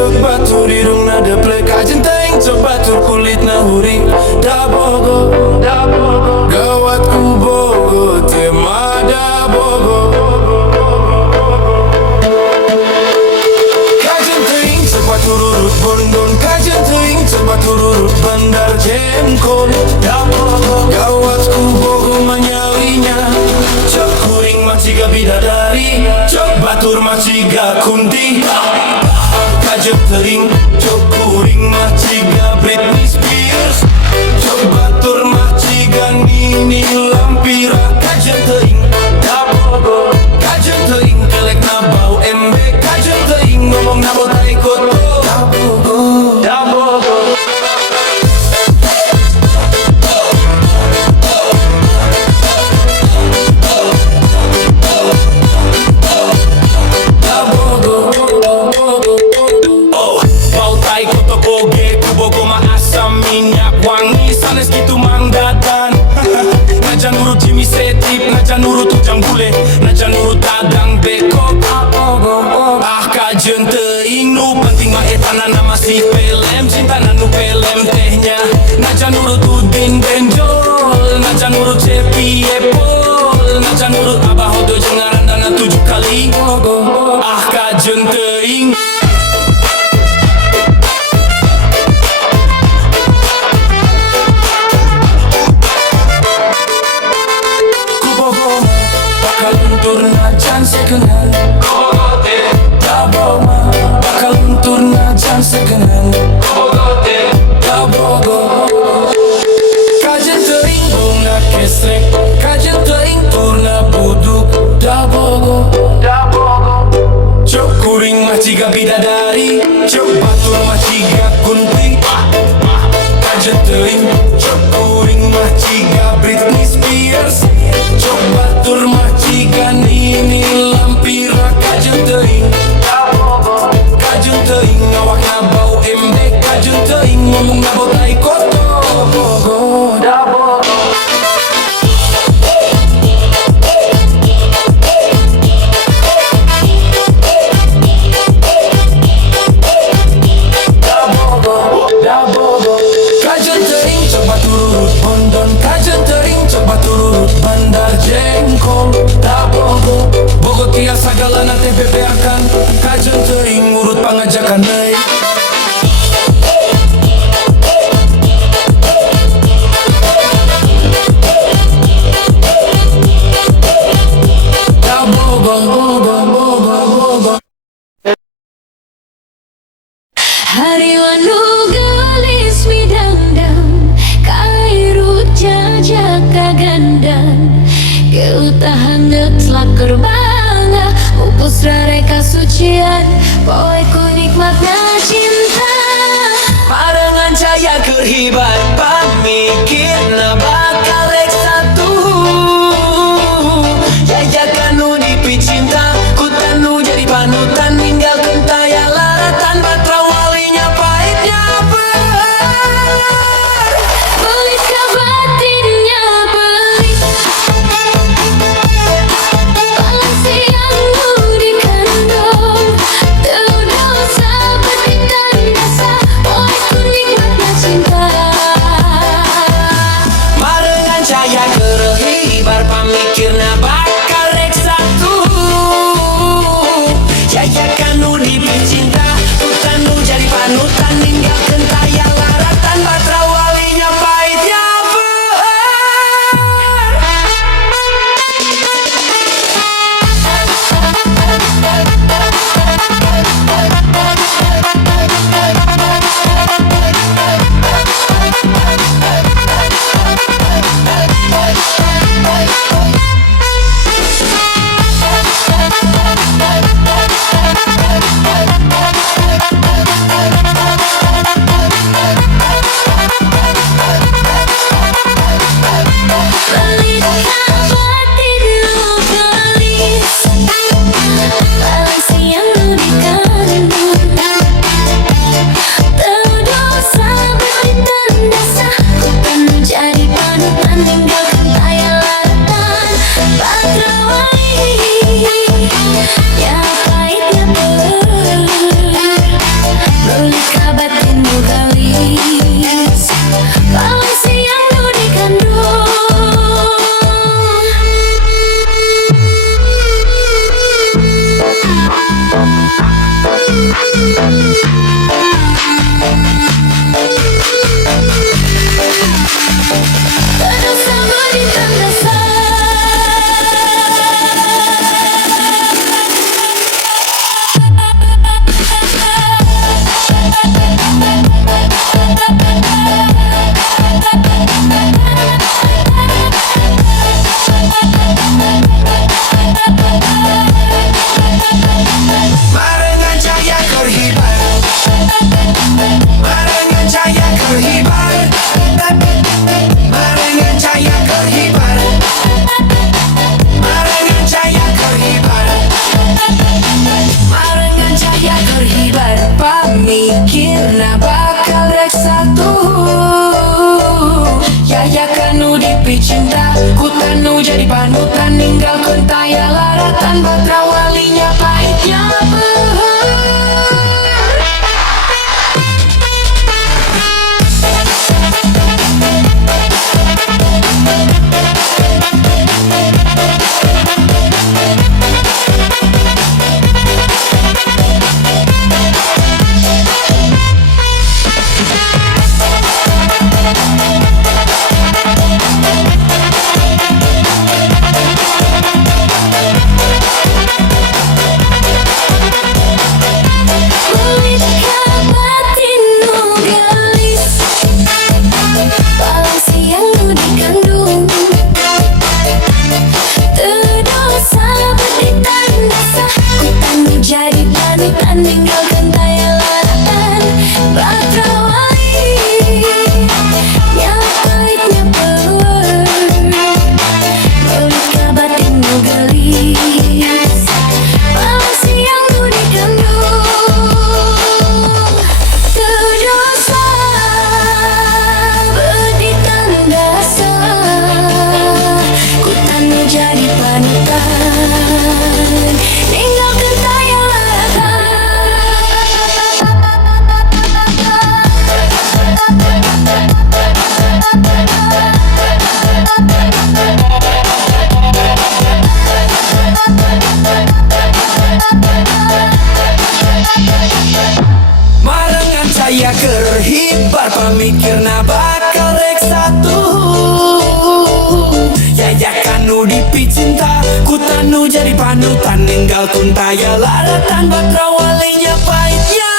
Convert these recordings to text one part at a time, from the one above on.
cok batur irung nada plek kajen teng cok batur kulit na huri da bogo gawat ku bogo tema da bogo kajen teng cok batur urut bondon kajen teng cok batur urut bandar jengkol da bogo gawat ku bogo manyawinya cok kuring maciga bidadari cok batur maciga kunti kajen tering cok kuring maciga Britney Spears cok batur maciga Nini Lampira kajen tering dabogo kajen tering kelek na bau embe kajen tering ngomong na botai koto dabogo wangi sanes gitu manggatan najan nurut Jimmy Setip najan nurut ujang bule najan nurut dadang bekok ah kajen teing nu penting mah etana nama si pelem cinta nu pelem tehnya najan nurut Udin Benjol najan nurut Cepi Epol najan nurut Abah Hodo jengaran dana 7 kali ah kajen teing najan sekenal kogote dabogo bakal luntur najan sekenal kogote dabogo kajen tering bunga kesrek kajen tering turna buduk dabogo cok kuring maciga bidadari cok batur maciga kunti kajen tering cok kuring maciga Britney Spears cok batur maciga Nini Lampira kajen teuing kajen teuing ngawak na bau embe kajen teuing ngomong na botai koto kajen teuing cok batur urut bondon kajen teuing cok batur urut bandar jengkol dabogo bogo tia sagala na TPP akan kajen teuing urut pangajakan deui Hari wanu gelis midandang kairu jajak kagandan keutahan laker bangga upus rare kasucian poe ku nikmatna cinta parangan caya kerhibat pamikirna bakal rek satu jajakan nu dipi cinta ku tanu jadi panutan ninggalkeun taya laratan batra walinya pahitnya belit ka batinnya belit balas yang nu dikandung teu dosa petitan dosa poe ku nikmatna cinta lalatan batra walinya pahitnya meninggalkan daya lalatan batra wali yang pahitnya peluar meluka batin nu gelis malam siang nu dikandung terdosa beditan dasa ku tanu jadi panutan ninggalkan daya marengan caya kerhibar pamikirna bakal rek satu yayakan nu dipi cinta ku tanu jadi panutan ninggal kuntaya lalatan batra walinya pahitnya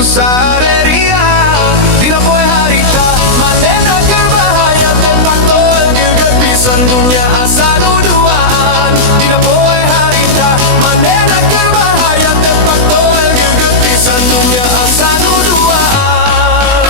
Sareria Dina poe harita Manena berbahaya Tempat toel geget pisan dunia asa duduaan Dina poe harita Manena berbahaya Tempat toel geget pisan dunia asa duduaan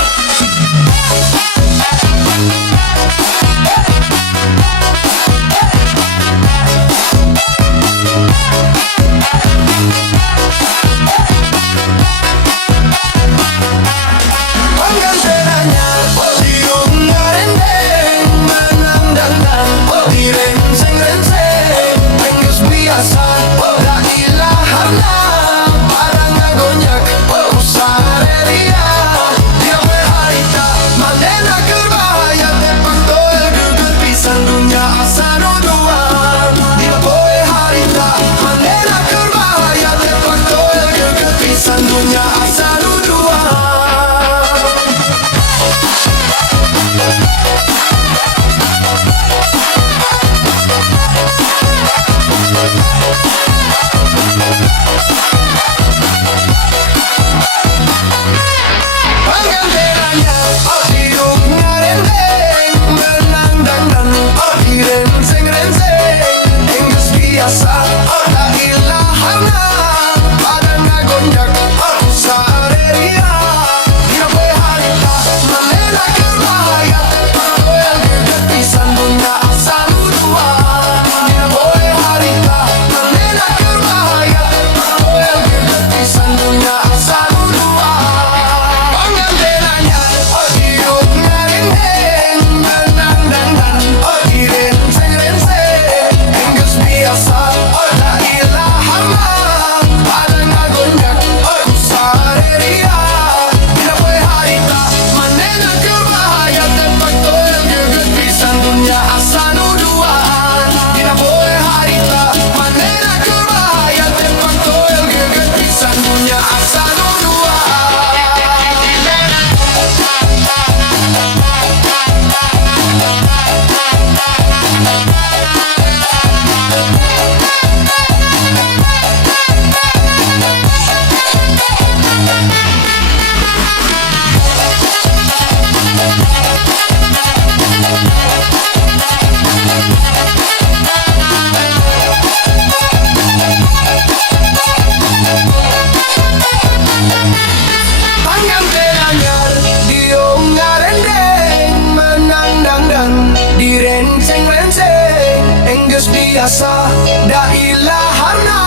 biasa da ilaharna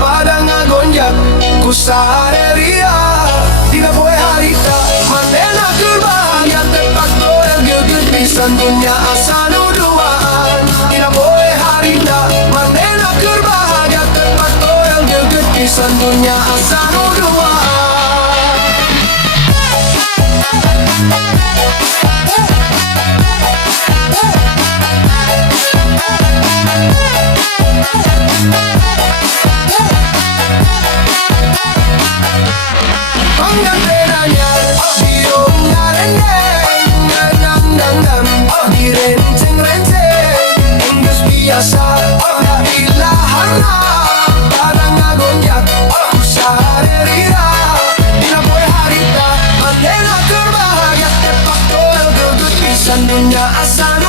pada ngagonjak ku sareria tidak boleh harita mandena kerbahagia tepat goyang geget pisan dunia asa nuduaan tidak boleh harita mandena kerbahagia tepat goyang geget pisan dunia asa nuduaan. Biasa da ilaharna pada ngagonjak ku sareria dina poe harita mandena kerbahagia tepak goyang geget pisan dunia asa